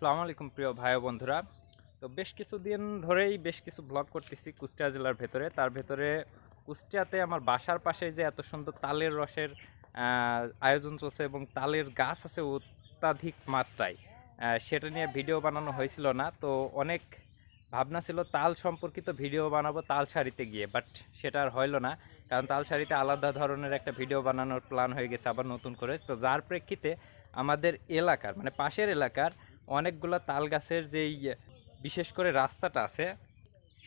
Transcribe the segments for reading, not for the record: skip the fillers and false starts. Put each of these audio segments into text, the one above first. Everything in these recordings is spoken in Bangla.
আসসালামু আলাইকুম প্রিয় ভাই ও বন্ধুরা। তো বেশ কিছুদিন ধরেই বেশ কিছু ব্লগ করতেছি কুষ্টিয়া জেলার ভেতরে। তার ভেতরে কুষ্টিয়াতে আমার বাসার পাশে যে এত সুন্দর তালের রসের আয়োজন চলছে এবং তালের গাছ আছে অত্যাধিক মাত্রায়, সেটা নিয়ে ভিডিও বানানো হয়েছিল না। তো অনেক ভাবনা ছিল তাল সম্পর্কিত ভিডিও বানাবো তালসারিতে গিয়ে, বাট সেটা আর হইলো না, কারণ তালসারিতে আলাদা ধরনের একটা ভিডিও বানানোর প্ল্যান হয়ে গেছে আবার নতুন করে। তো যার প্রেক্ষিতে আমাদের এলাকার মানে পাশের এলাকার অনেকগুলো তাল গাছের যেই বিশেষ করে রাস্তাটা আছে,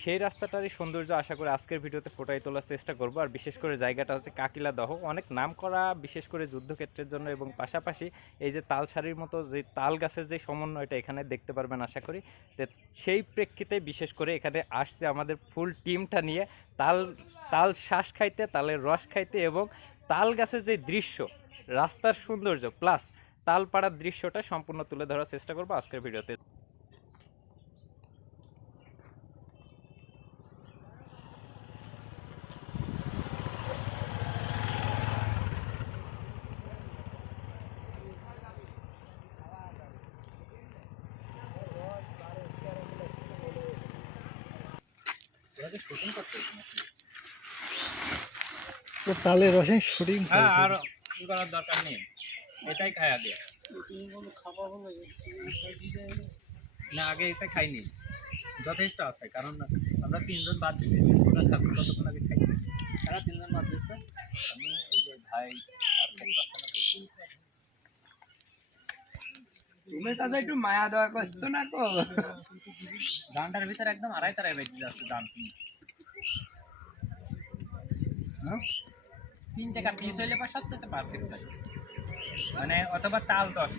সেই রাস্তাটারই সৌন্দর্য আশা করি আজকের ভিডিওতে ফুটাই তোলার চেষ্টা করব। আর বিশেষ করে জায়গাটা হচ্ছে কাকিলাদহ, অনেক নাম করা বিশেষ করে যুদ্ধক্ষেত্রের জন্য, এবং পাশাপাশি এই যে তালসারির মতো যে তাল গাছের যে সমন্বয়টা এখানে দেখতে পারবেন আশা করি। তো সেই প্রেক্ষিতে বিশেষ করে এখানে আসছে আমাদের ফুল টিমটা নিয়ে তাল তাল শ্বাস খাইতে, তালের রস খাইতে এবং তাল গাছের যে দৃশ্য, রাস্তার সৌন্দর্য প্লাস তালপাড়ার দৃশ্যটা সম্পূর্ণ তুলে ধরার চেষ্টা করবো আজকের ভিডিওতে। তালে রসেন শুটিং হ্যাঁ, আর কি করার দরকার নেই, এটাই খাই আগে। না, আগে এটা খাইনি, যথেষ্ট আছে, কারণ আমরা তিনজন বাদ দিয়েছি, ততক্ষণ আগে খাই, তারা তিনজন বাদ দিয়েছে, আমি এই যে ভাই আর তুমি তাদের একটু মায়া দেওয়া করছো না তো? দামটার ভিতরে একদম আড়াই তারাই বেঁচে যাচ্ছে দাম। 3 টাকা পিস হইলে পর সবচেয়ে পারফেক্ট থাকে, মানে অথবা তাল 10।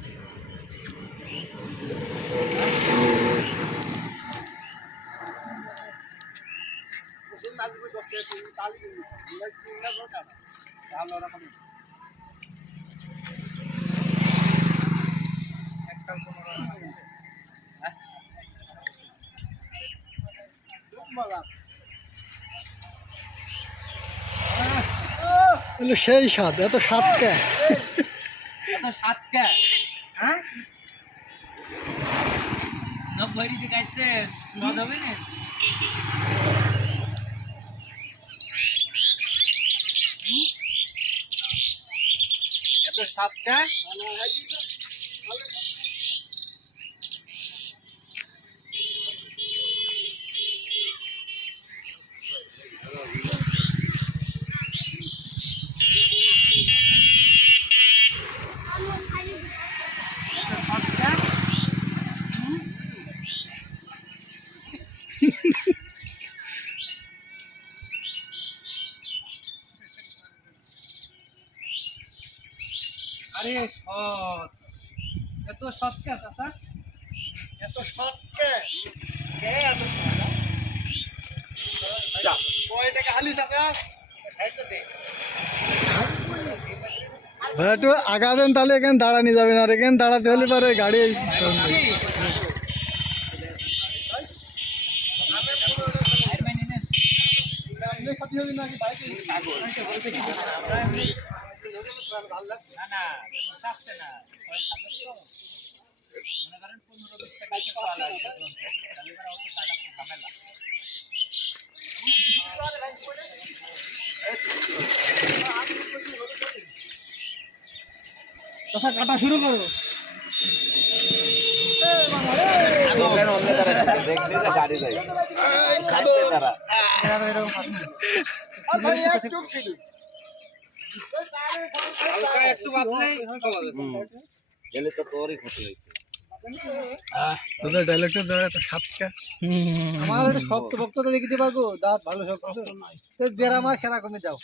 সেই স্বাদ, এত স্বাদ কে? এত স্বাদ কে? হ্যাঁ, নখ ভরি দিয়ে খাইছে মদ হবে না। এত স্বাদ কে? আরে সৎ, এত সৎ কে চাচা? এত স্বাদ কে? কে এত সৎ? যা, কয় টাকা হালি চাচা? ভাই একটু আগা দেন, তাহলে এখানে দাঁড়ানি যাবে না, আর এখানে দাঁড়াতে হলে পারে গাড়ি ক্ষতি হবে নাকি বাইকে? না না, চাচ্ছে না, মনে করেন 15-20 টাকা পাওয়া লাগে, তাহলে এবার অত টাকা ঝামেলা। চাচা কাটা শুরু করো। তোদের ডায়লগটা দেওয়া এত সাতকা। আমার একটা শক্ত ভক্তটা দেখিতে পাবো, দাঁত ভালো শক্ত নাই, জেরা মাছ সেরা কমে যাও।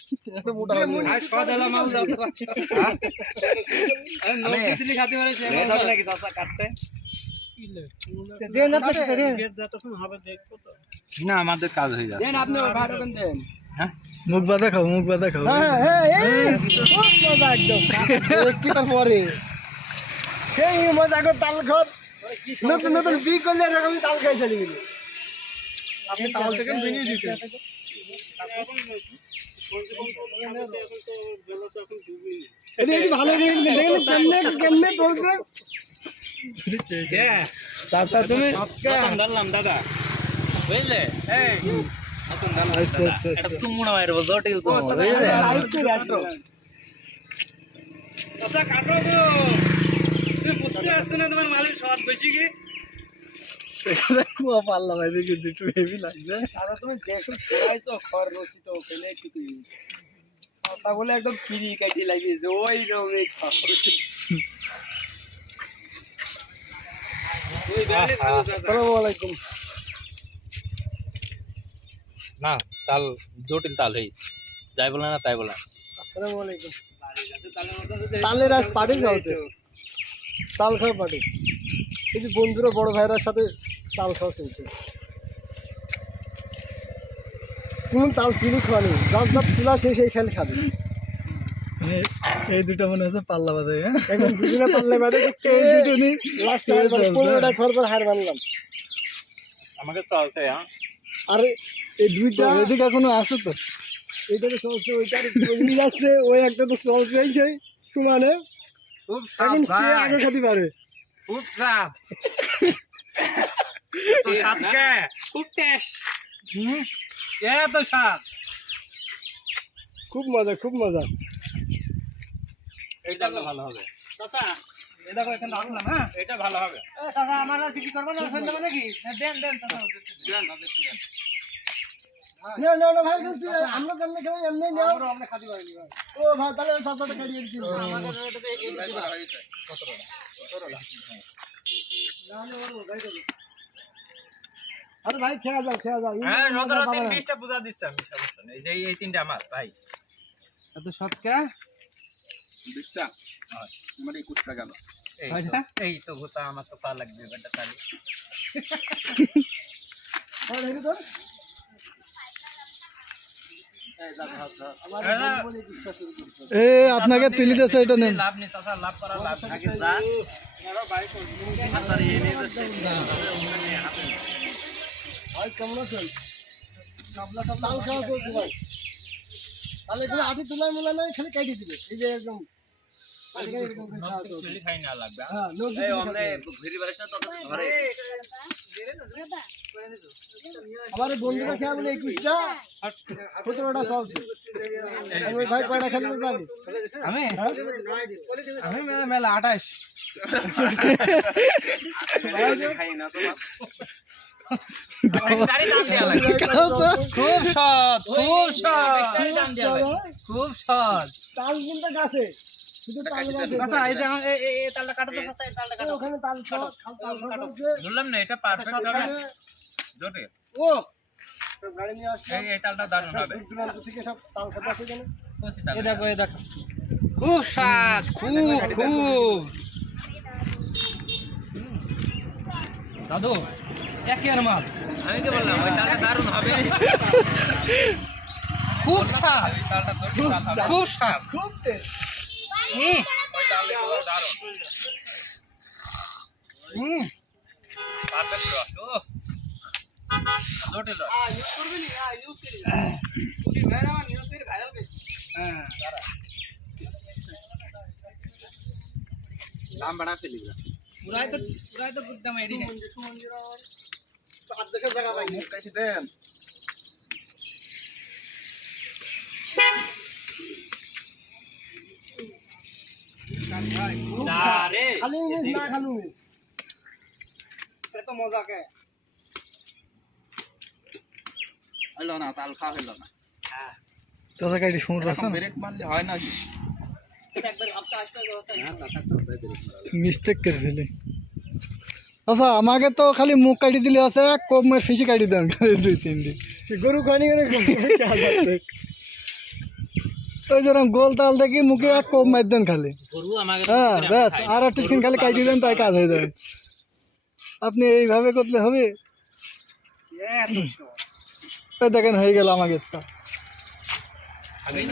না, আমাদের কাজ হয়ে যাবে। মুখ বাঁধা খাও, মুখ বাঁধা খাও। একদম পরে সেই মজা করে তাল ঘর নতুন নতুন বি করলে এরকম তাল খাই চলে গেল। আপনি তাল থেকে ভেঙে দিচ্ছেন। ভালো কেমনে কেমনে বলছে চাচা তুমি ধরলাম দাদা বুঝলে এই নতুন ধরলাম আচ্ছা, দাদা। আচ্ছা, এটা আচ্ছা। চুমুড়া মায়ের জটিল চুমুড়া চাচা কাটো গো তুমি বুঝতে আসছো না তোমার মালিক সৎ বেশি কি কুয়া পাল্লা ভাই দেখি একটু হেভি লাগছে দাদা তুমি যেসব সরাইছো খর রসিত ফেলে কি চাচা বলে একদম ফ্রি কাটি লাগিয়েছে ওই রকমই আসসালামু আলাইকুম না তাল জটিল তাল হয়েছে যাই বলে না তাই বলে আসসালামু আলাইকুম তালের আজ পার্টি চলছে তাল খাওয়া পার্টি এই যে বন্ধুরা বড় ভাইয়ের সাথে তাল খাওয়া চলছে কোন তাল কিনে খাওয়া নেই যা যা তুলা শেষ এই খেলে খাবে এই দুটো মনে হচ্ছে পাল্লা বাজে এখন দুজনে পারলে বাদে এই দুজনে লাস্ট 15টা খর পর হার মানলাম আমাকে চলছে হ্যাঁ আর এই দুইটা এদিকে এখনো আছে তো এইটা তো চলছে ওইটার মিল আছে ওই একটা তো চলছে এই সেই সমানে খুব এখন কে আগে খাতে পারে খুব স্বাদ তো স্বাদ কে খুব টেস্ট এত স্বাদ খুব মজা খুব মজা এইটা ভালো হবে চাচা এই দেখো এখানে রাখলাম হ্যাঁ এটা ভালো হবে চাচা আমার আর কিছু করবো না ওখানে দেবো নাকি দেন দেন চাচা না না না ভাই বলছি আমরা কেমনে খাই এমনি নাও আমরা খাতে পারিনি ভাই ও ভাই তাহলে চাচাটা কাটিয়ে দিচ্ছি আমাদের এটা এই দিতে পারা হয়েছে 17 লাখ না না ওর ভাই দেবো আরে ভাই খেয়া যাও হ্যাঁ 17 20টা পূজা দিচ্ছে আমি সমস্যা নেই এই যে এই তিনটা আমার ভাই এত সৎকা 20টা আমার 21টা গেল এই তো গোটা আমার তো পা লাগবে বেটা তালি আর হেরি তোর এ আপনাকে তুলি দেছে এটা নেন লাভ নেই চাচা লাভ করা লাভ থাকে যা হাতারি এনে তো শেষ না ভাই কেমন আছেন কাবলা সব তাল খাওয়া চলছে ভাই তাহলে এখানে আটি তুলায় মোলা নাই খালি কাটি দিবে এই যে একদম তুলি খাই না লাগবে হ্যাঁ লোক এই অমনে ঘুরি বারিশটা তো ধরে আমার বন্ধুরা খেয়া বলে 21টা 17টা চলছে ওই ভাই কয়টা খেলে জানি আমি আমি মেলা 28 খাই না তো গাড়ি দাম দেয়া লাগবে খুব সৎ দাম দেয়া লাগবে খুব সৎ তাল কিন্তু গাছে শুধু তাল গাছে আচ্ছা এই যে এই তালটা কাটো তো চাচা এই তালটা কাটো ওখানে তাল কাটো বললাম না এটা পারফেক্ট হবে জোটে ও সব গাড়ি নিয়ে আসছে এই তালটা দারুণ হবে দূরান্ত থেকে সব তাল খেতে আসে কেন এই দেখো খুব স্বাদ খুব দাদু একের মাল আমি তো বললাম ওই তালটা দারুণ হবে খুব স্বাদ খুব স্বাদ খুব টেস্ট ওই তালটা দারুণ পারফেক্ট রস ও জটিল রস ইউজ করবি নি ইউজ করি তুই ভাইরাল নিউজ করে ভাইরাল করছিস হ্যাঁ দাম বাড়াতে লিখা পুরাই তো বুদ্ধা মাইডি না তো আদেশের জায়গা পাই কাটি দেন রে খালি মিস না খালু মিস এত মজা কে হইলো না তাল খাওয়া হইলো না তোরা কাটি শুন রাসা ব্রেক মারলে হয় না কি একবার ভাবতে আসতে মিস্টেক করে ফেলে আচ্ছা আমাকে তো খালি মুখ কাটি দিলে আছে কমের ফিসি কাটি দেন খালি 2-3 গরু খানি করে ওই যেরকম গোল তাল দেখি মুখে এক কোপ মার দেন খালি গরু আমাকে হ্যাঁ ব্যাস আর একটা স্কিন খালি কাটি দেন তাই কাজ হয়ে যাবে আপনি এইভাবে করলে হবে ওই দেখেন হয়ে গেল আমাকে আগে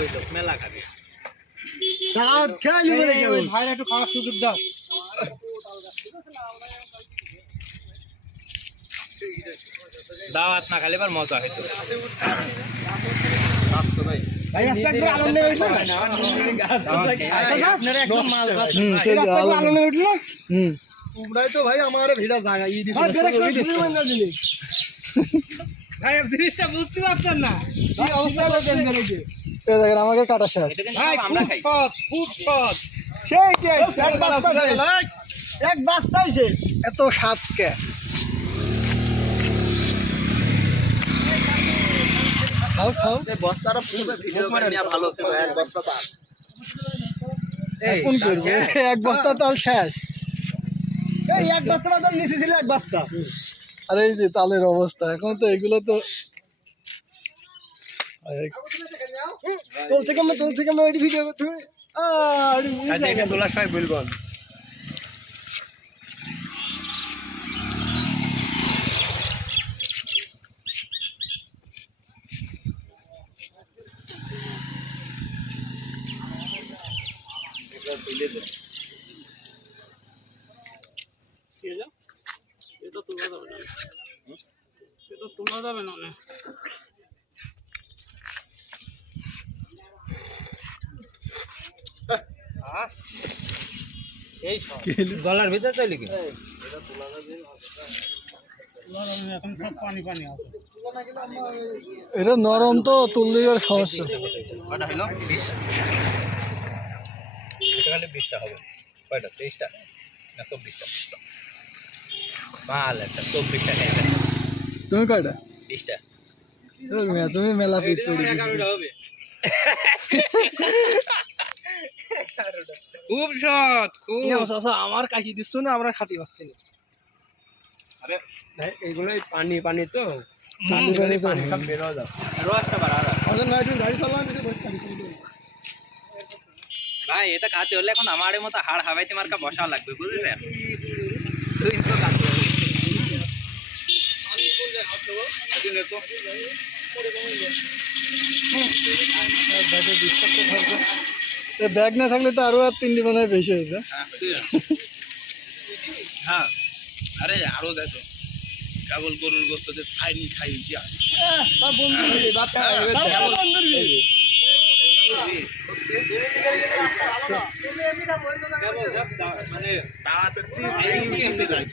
ওই তো মেলা খাবে দাও খেলি বলে গেল ভাইরা একটু খাওয়ার সুযোগ দাও দাওয়াত না খালি এবার মজা হইতো ভাই আস্তে করে আনন্দ হইলো আনন্দ হইলো তোমরাই তো ভাই আমার ভিড়া জায়গা ই দিছ ভাই এই জিনিসটা বুঝতে পারছেন না কি অবস্থা করছেন গেলে দেখেন আমাকে কাটা শেষ ভাই খুব সৎ সেই যে এক বস্তা শেষ এক বস্তাই শেষ এত স্বাদ কে খাও খাও বস্তাটা পুরো ভিডিও করে নিয়ে ভালো ছিল এক বস্তা তাল কোন করবে এক বস্তা তাল শেষ এই এক বস্তা তো নিচে ছিল এক বস্তা আর এই যে তালের অবস্থা এখন তো এগুলো তো চলছে কেমন ওই ভিডিও তুমি এটা তোলার সময় বলবো গলার ভিতর চলে কি এটা নরম তো তুললে আর সমস্যা কয়টা হইলো এটা খালি 20টা হবে কয়টা 23টা না 24টা মাল একটা 24টা নেই তুমি কয়টা 20টা তুমি মেলা পিস করে হবে খুব সৎ খুব আমার কাশি দিচ্ছ না আমরা খাতে পারছি না আরে এইগুলো পানি পানি তো পানি সব বের হয়ে যাবে রসটা বাড়া আমাদের ভাই তুমি গাড়ি চালান যদি বসে থাকি ভাই এটা খাতে হলে এখন আমাদের মতো হাড় হাওয়াইতে মার্কা বসা লাগবে বুঝলেন তুই তো খাতে হবে ব্যাগ না থাকলে তো আরো আর 3 মনে হয় বেশি হয়েছে হ্যাঁ আরে আরো দেখো কেবল গরুর গোস্ত যে খাইনি খাই কি আছে তার বন্ধু বাচ্চা মানে তাতে এমনি যায়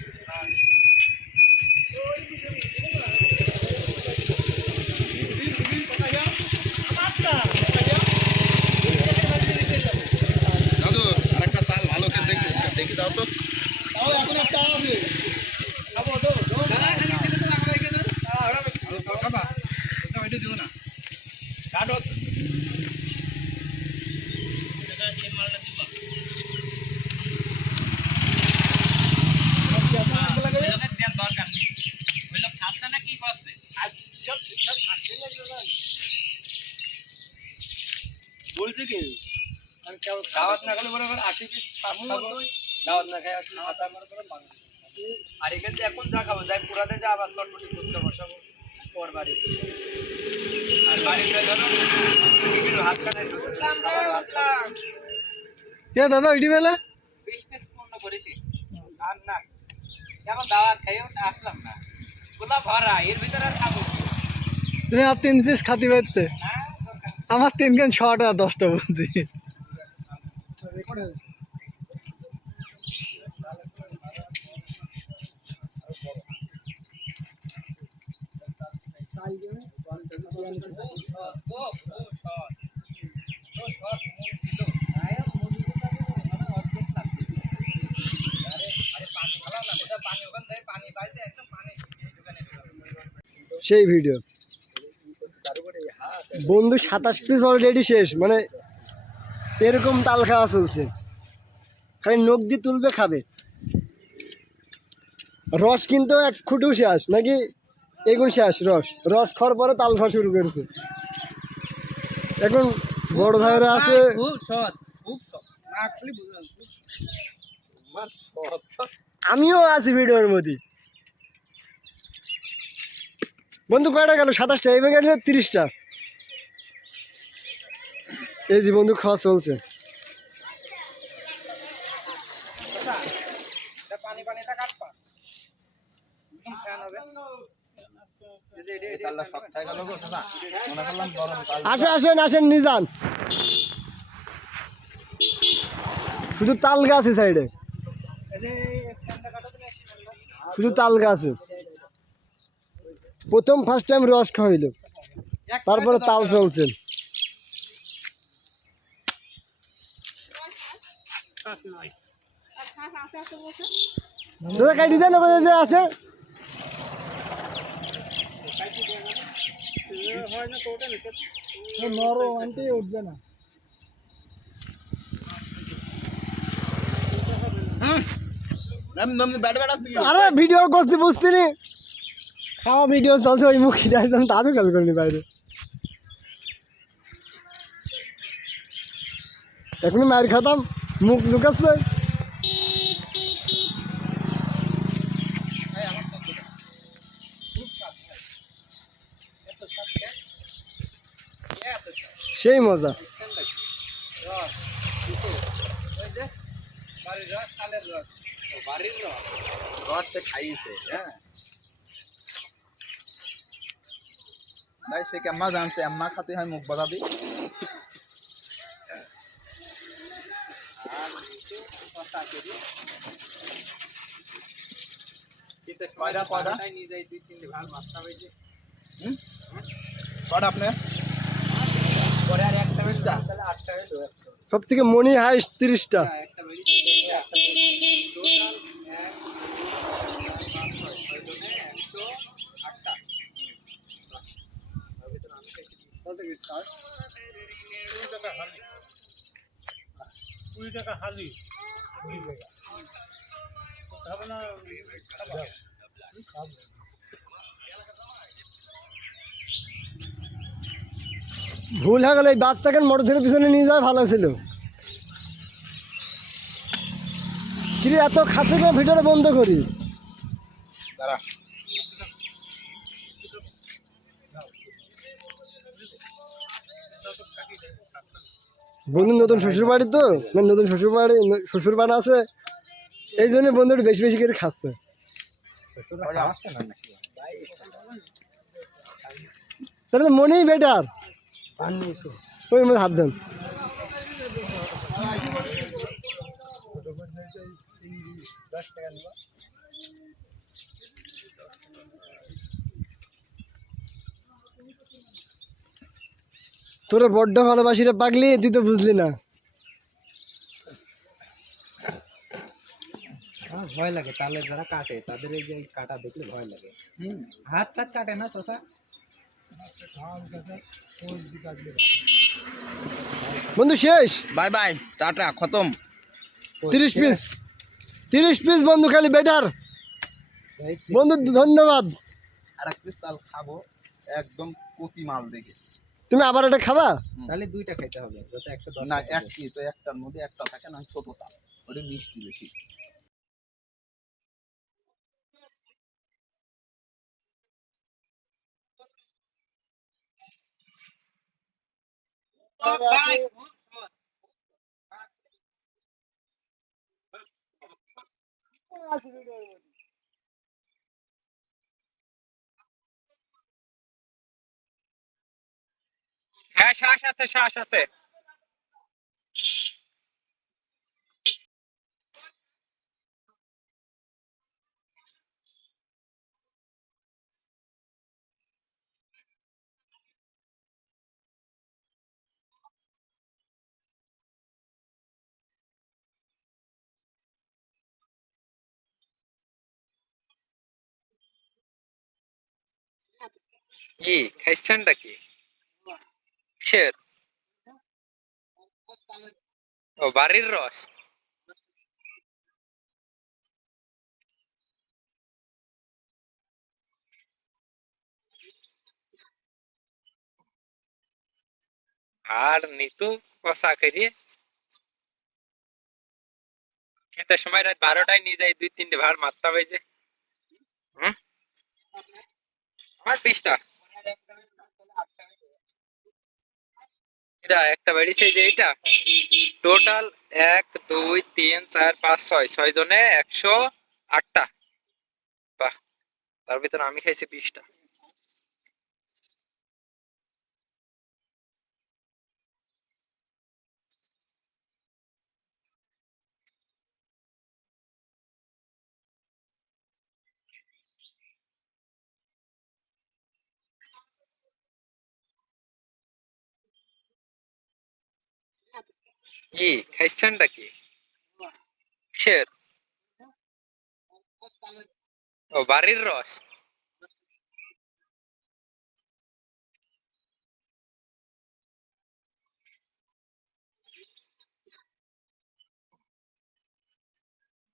দাদু আরেকটা তাল ভালো করে দেখি দাও তো তাও এখন একটা আছে খাবো তো দাঁড়া খালি দিলে তো আমরা এখানে খাবা ওটা ওইটা দিও না কাটো দরকার নেই ওইলো খাতা না কি করছে বলছে কি দাওয়াত না খেলে বরাবর 80 পিস খাবো দাওয়াত না খাই আসলে হাতা আমার করে মাংস আর এখানে এখন যা খাবো যাই পুরাতে যা আবার চটপটি ফুচকা বসাবো পর বাড়ি আর বাড়িতে ধরো টিফিন ভাত কাটাই কে দাদা ওইটি বেলা 20 পিস পূর্ণ করেছি আর না কেমন দাওয়াত খাইও আসলাম না গোলা ভরা এর ভিতরে আর খাবো তুমি আর 3 পিস খাতি পারতে হ্যাঁ দরকার আমার 3 কেন 6টা 10টা বুঝি সেই ভিডিও বন্ধু 27 পিস অলরেডি শেষ মানে এরকম তাল খাওয়া চলছে খালি নখ দিয়ে তুলবে খাবে রস কিন্তু এক খুঁটু শেষ নাকি এগুন শেষ রস খাওয়ার পরে তাল খাওয়া শুরু করেছে এখন বড় ভাইরা আছে খুব সৎ না খালি বুঝলাম আমিও আছি ভিডিওর মধ্যে বন্ধু কয়টা গেল 27টা এই ব্যাগে 30টা এই যে বন্ধু খাওয়া চলছে পানি পানিটা কাটপা একদম ফ্যান হবে আসেন আসেন নিয়ে যান। শুধু তাল গাছ আছে সাইডে, শুধু তাল গাছ। প্রথম ফার্স্ট টাইম রস খাওয়াইল, তারপরে তাল চলছে। তোরা কাটি দেন ওখানে যে আছে। নরম আনতে উঠবে না। আরে ভিডিও করছি বুঝছি নি, খাওয়া ভিডিও চলছে, ওই মুখি যাইছিলাম তারও খেয়াল করিনি বাইরে। এখনই মায়ের খাতাম, মুখ লুকাচ্ছে। সেই মজা। রসটা খাইছে, হ্যাঁ ভাই সে কেমন জানছে এম্মা খাতে হয় মুখ বাজাবি। কয়টা কয়টা আপনি পরে আর একটা বেশটা সব থেকে মনি হাইস্ট 30টা। ভুল হয়ে গেল, এই বাচ্চাকে মোটরসাইকেলের পিছনে নিয়ে যাওয়া ভালো ছিল। কিন্তু এত খাচ্ছে কেন, ভিডিওটা বন্ধ করি। দাঁড়া বন্ধুর নতুন শ্বশুর বাড়ি তো, মানে নতুন শ্বশুর বাড়ি, শ্বশুর বাড়ি আছে, এই জন্য বন্ধুটা বেশি বেশি করে খাচ্ছে। তাহলে তো মনেই বেটার, ওই মধ্যে হাত দেন। তোরা বড্ড ভালোবাসি রে পাগলি, তুই তো বুঝলি না। ভয় লাগে, তালে যারা কাটে তাদের এই যে কাটা দেখলে ভয় লাগে। হাত টাত কাটে না শশা? বন্ধু শেষ, বাই বাই টাটা খতম। 30 পিস, 30 পিস বন্ধু, খালি বেটার বন্ধু, ধন্যবাদ। আর এক পিস তাল খাবো একদম কচি মাল দেখে। তুমি আবার এটা খাবা? তাহলে দুইটা খেতে হবে, যত 110 না এক পিস, ওই একটার মধ্যে একটা থাকে না ছোট তাল, ওটা মিষ্টি বেশি। হ্যাঁ শ্বাস আছে, শ্বাস আছে। কি খাইছেনটা কি? কিসের? ও বাড়ির রস। আর নিতু কষা করিয়ে খেতে সময় রাত 12টায় নিয়ে যাই, 2-3টে ভাড় মারতে হবে যে। হুম, আমার 20টা। এটা একটা বেরিয়েছে যে এইটা টোটাল 1 2 3 4 5 6 জনে 108টা। বাহ, তার ভিতরে আমি খাইছি 20টা। কি খাইছেনটা কি? কিসের? ও বাড়ির রস।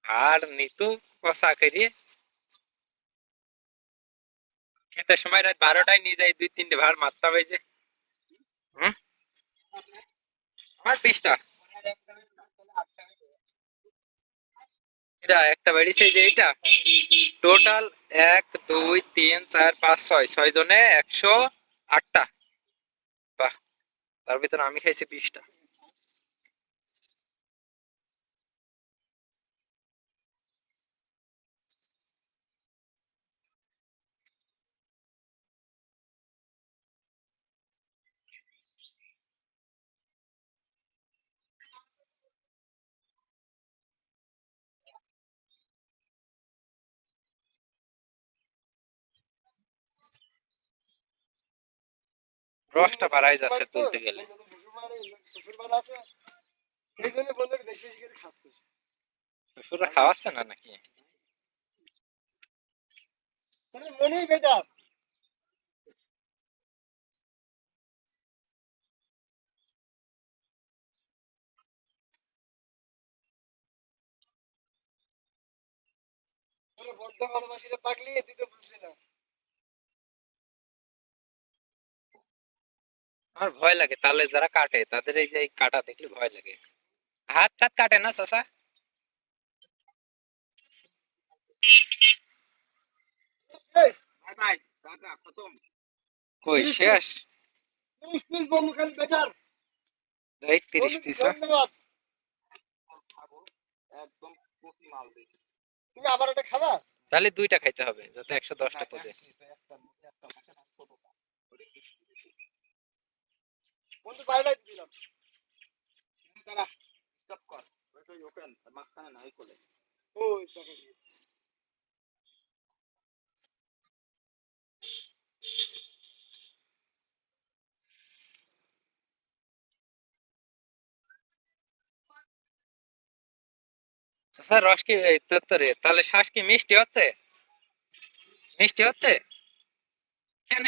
আর নিতু কষা করিয়ে শীতের সময় রাত 12টায় নিয়ে যাই 2-3টে ভাড় মারতে হবে যে। হুম, আমার 20টা। এটা একটা বেড়েছে যে এইটা টোটাল 1 2 3 4 5 6 6 জনে 108টা। বাহ, তার ভিতরে আমি খাইছি 20টা। রসটা বাড়াই যাচ্ছে তুলতে গেলে। শ্বশুরবাড়ি আছে সেই জন্য বন্ধুকে বেশি বেশি করে খাচ্ছে। শ্বশুররা খাওয়াচ্ছে না নাকি? মনেই বেটার। বদ্ধ ভালোবাসিতে পাগলি তুই তো বুঝলি না। আমার ভয় লাগে, তালে যারা কাটে তাদের এই যে এই কাটা দেখলে ভয় লাগে। হাত টাত কাটে না চাচা? কই শেষ? 30 পিস বন্ধু খালি বেটার। এই 30 পিস। ধন্যবাদ। তুমি আবার এটা খাবা? তাহলে 2টা খাইতে হবে যাতে 110টা পড়ে। বন্ধু বাইরে দিলাম। ওই টাকা দিয়ে। চাচা রস কি এই তোরে তাহলে শ্বাস কি মিষ্টি হচ্ছে? মিষ্টি হচ্ছে কেন?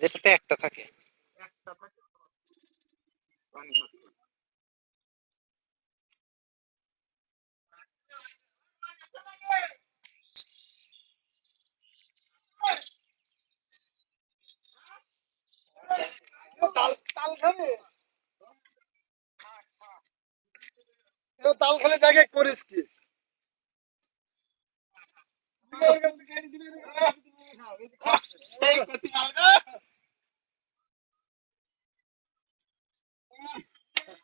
যেটাতে একটা থাকে। তাল তাল খাবে? তাল খেলে দেখে করিস কি?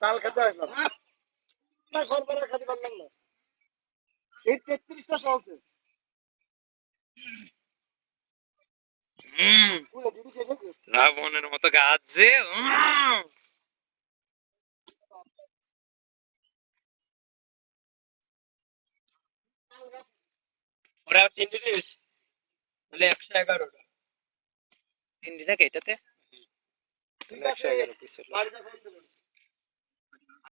তাল খেতে আসলাম না, ঘর বেড়া খেতে পারলাম না। এই 33টা চলছে। রাবণের মতো গাছ যে ওরা 3 জিনিস বলে 111টা 3 দিন আগে এটাতে 111 পিস।